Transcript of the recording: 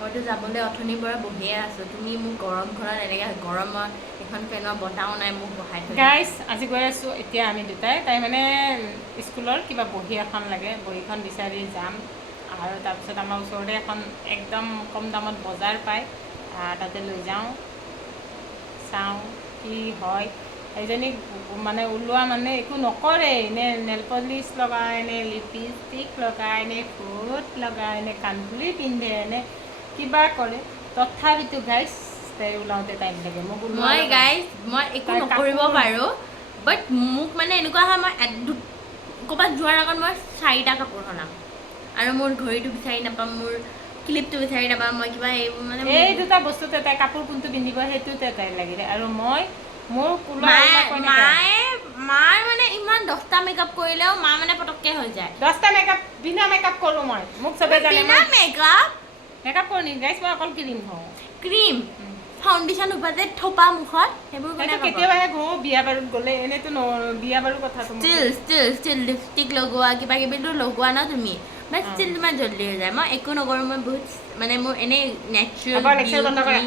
মইতো যাবলৈ অথনিৰ পৰা বহিয়ে আছোঁ। তুমি মোক গৰমখনত এনেকৈ গৰমত এখন ফেনৰ বতাহও নাই মোক বহাই থৈ গাইজ আজি গৈ আছোঁ এতিয়া আমি দুটাই তাই মানে স্কুলৰ কিবা বহী এখন লাগে বহীখন বিচাৰি যাম আৰু তাৰপিছত আমাৰ ওচৰতে এখন একদম কম দামত বজাৰ পায় তাতে লৈ যাওঁ চাওঁ কি হয় এইজনী মানে ওলোৱা মানে একো নকৰে নে নেল পলিচ লগায় নে লিপষ্টিক লগায় নে ফুট লগায় নে কাণফুলি পিন্ধে নে কিবা কৰে তথাপিতো গাইজ তাই ওলাওঁতে টাইম লাগে মোক মই গাইজ মই একো নকৰিব পাৰোঁ বাট মোক মানে এনেকুৱা হয় মই ক'ৰবাত যোৱাৰ আগত মই 4টা কাপোৰ সলাম আৰু মোৰ ঘড়ীটো বিচাৰি নাপাম মোৰ ক্লিপটো বিচাৰি নাপাম মই কিবা এইবোৰ মানে এই দুটা বস্তুতে তাই কাপোৰ কোনটো পিন্ধিব সেইটোতে তাই লাগিলে আৰু মই মোৰ মাৰ মানে ইমান 10টা মেকআপ কৰিলেও মা মানে পটককৈ হৈ যায় 10টা মেকআপ বিনা মেকআপ কৰোঁ মই মোক চবে জানে বিনা মেকআপ মেকআপ কৰোঁ নেকি গাইজ মই অকল ক্ৰীম হওঁ ক্ৰীম ফাউণ্ডেশ্যন সোপাতে থোপা মুখত সেইবোৰ সেইটো কেতিয়াবাহে ঘহোঁ বিয়া বাৰুত গ'লে এনেইতো বিয়া বাৰুৰ কথা ষ্টিল লিপষ্টিক লগোৱা কিবা কিবিটো লগোৱা ন তুমি বাট ষ্টিল তোমাৰ জল্দি হৈ যায় মই একো নকৰোঁ মই বহুত মানে মোৰ এনেই নেচাৰেল